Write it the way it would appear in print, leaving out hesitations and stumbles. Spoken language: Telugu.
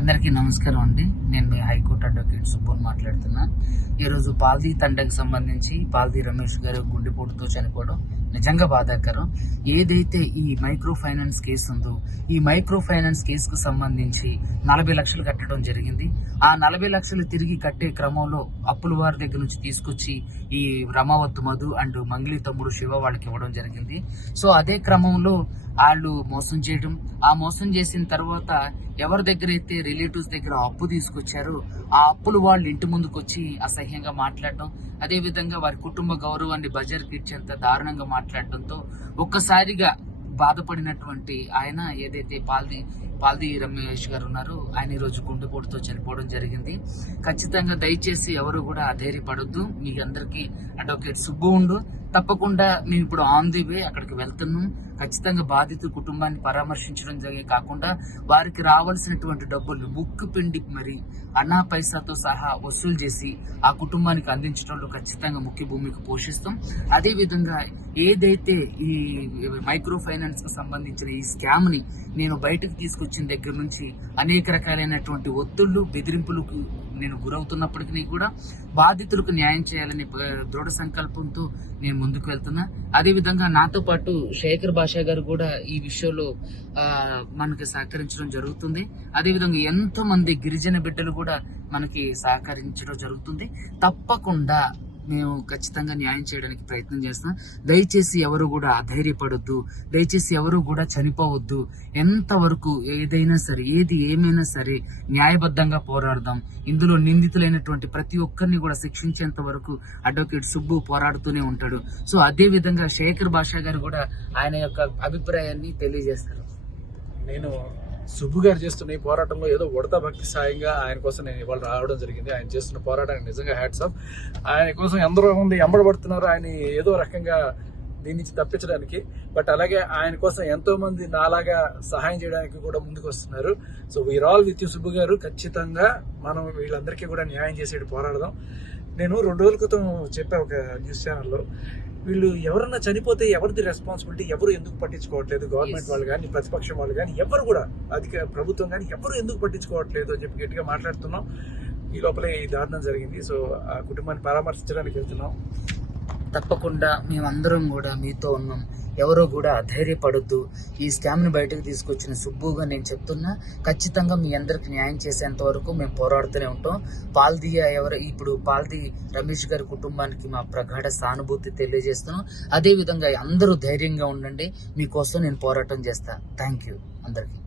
అందరికీ నమస్కారం అండి. నేను మీ హైకోర్టు అడ్వకేట్ సుబ్బోన్ మాట్లాడుతున్నా. ఈరోజు పాల్దీ తండకు సంబంధించి పాల్దీ రమేష్ గారు గుండెపోటుతో చనిపోవడం నిజంగా బాధాకరం. ఏదైతే ఈ మైక్రో ఫైనాన్స్ కేసు ఉందో, ఈ మైక్రో ఫైనాన్స్ కేసుకు సంబంధించి 40 లక్షలు కట్టడం జరిగింది. ఆ 40 లక్షలు తిరిగి కట్టే క్రమంలో అప్పుల వారి దగ్గర నుంచి తీసుకొచ్చి ఈ రమావత్ మధు అండ్ మంగ్లీ తమ్ముడు శివ వాళ్ళకి ఇవ్వడం జరిగింది. సో అదే క్రమంలో వాళ్ళు మోసం చేయడం, ఆ మోసం చేసిన తర్వాత ఎవరి దగ్గర అయితే రిలేటివ్స్ దగ్గర అప్పు తీసుకొచ్చారో ఆ అప్పులు వాళ్ళు ఇంటి ముందుకు వచ్చి అసహ్యంగా మాట్లాడడం, అదే విధంగా వారి కుటుంబ గౌరవాన్ని బజార్కి ఇచ్చేంత దారుణంగా మాట్లాడడంతో ఒక్కసారిగా బాధపడినటువంటి ఆయన ఏదైతే పాల్దీ రమేష్ గారు ఉన్నారో ఆయన ఈరోజు గుండెపోటుతో చనిపోవడం జరిగింది. ఖచ్చితంగా దయచేసి ఎవరు కూడా అధైర్యపడొద్దు. మీ అందరికీ అడ్వకేట్ సుబ్బు ఉండు. తప్పకుండా మేము ఇప్పుడు ఆన్ ది వే అక్కడికి వెళ్తున్నాం. ఖచ్చితంగా బాధిత కుటుంబాన్ని పరామర్శించడం కాకుండా వారికి రావాల్సినటువంటి డబ్బులు ముక్కు పిండి మరి అన్నా పైసాతో సహా వసూలు చేసి ఆ కుటుంబానికి అందించడంలో ఖచ్చితంగా ముఖ్య భూమిక పోషిస్తాం. అదే విధంగా ఏదైతే ఈ మైక్రో ఫైనాన్స్ కు సంబంధించిన ఈ స్కామ్ ని నేను బయటకు తీసుకొచ్చిన దగ్గర నుంచి అనేక రకాలైనటువంటి ఒత్తిళ్లు, బెదిరింపులకు నేను గురవుతున్నప్పటికీ కూడా బాధితులకు న్యాయం చేయాలని దృఢ సంకల్పంతో నేను ముందుకు వెళ్తున్నా. అదే విధంగా నాతో పాటు శేఖర్ భాషా గారు కూడా ఈ విషయంలో మనకి సహకరించడం జరుగుతుంది. అదే విధంగా ఎంతో మంది గిరిజన బిడ్డలు కూడా మనకి సహకరించడం జరుగుతుంది. తప్పకుండా మేము ఖచ్చితంగా న్యాయం చేయడానికి ప్రయత్నం చేస్తాం. దయచేసి ఎవరు కూడా అధైర్యపడొద్దు. దయచేసి ఎవరు కూడా చనిపోవద్దు. ఎంతవరకు ఏదైనా సరే, ఏమైనా సరే న్యాయబద్ధంగా పోరాడదాం. ఇందులో నిందితులైనటువంటి ప్రతి ఒక్కరిని కూడా శిక్షించేంత వరకు అడ్వకేట్ సుబ్బు పోరాడుతూనే ఉంటాడు. సో అదే విధంగా శేఖర్ భాషా గారు కూడా ఆయన యొక్క అభిప్రాయాన్ని తెలియజేస్తారు. నేను సుబ్బు గారు చేస్తున్న ఈ పోరాటంలో ఏదో ఉడతా భక్తి సాయంగా ఆయన కోసం నేను ఇవాళ రావడం జరిగింది. ఆయన చేస్తున్న పోరాటానికి నిజంగా హ్యాట్స్ ఆఫ్. ఆయన కోసం ఎందరో మంది ఎంబడబడుతున్నారు ఆయన ఏదో రకంగా దీని నుంచి తప్పించడానికి. బట్ అలాగే ఆయన కోసం ఎంతో మంది నాలాగా సహాయం చేయడానికి కూడా ముందుకు వస్తున్నారు. So we are all with you Subbu garu. ఖచ్చితంగా మనం వీళ్ళందరికీ కూడా న్యాయం చేసేది పోరాడదాం. నేను 2 రోజుల క్రితం చెప్పా ఒక న్యూస్ ఛానల్లో, వీళ్ళు ఎవరన్నా చనిపోతే ఎవరిది రెస్పాన్సిబిలిటీ, ఎవరు ఎందుకు పట్టించుకోవట్లేదు, గవర్నమెంట్ వాళ్ళు కానీ ప్రతిపక్షం వాళ్ళు కానీ ఎవరు కూడా ప్రభుత్వం కానీ ఎవరు ఎందుకు పట్టించుకోవట్లేదు అని చెప్పి గట్టిగా మాట్లాడుతున్నాం. ఈ లోపలే ఈ దారుణం జరిగింది. సో ఆ కుటుంబాన్ని పరామర్శించడానికి వెళ్తున్నాం. తప్పకుండా మేమందరం కూడా మీతో ఉన్నాం. ఎవరో కూడా అధైర్యపడొద్దు. ఈ స్కామ్ ని బయటకు తీసుకొచ్చిన సుబ్బుగా నేను చెప్తున్నా. ఖచ్చితంగా మీ అందరికి న్యాయం చేసేంత వరకు మేము పోరాడుతూనే ఉంటాం. ఇప్పుడు పాల్దీ రమేష్ గారి కుటుంబానికి మా ప్రగాఢ సానుభూతి తెలియజేస్తున్నాం. అదే విధంగా అందరూ ధైర్యంగా ఉండండి. మీకోసం నేను పోరాటం చేస్తా. థ్యాంక్ యూ అందరికి.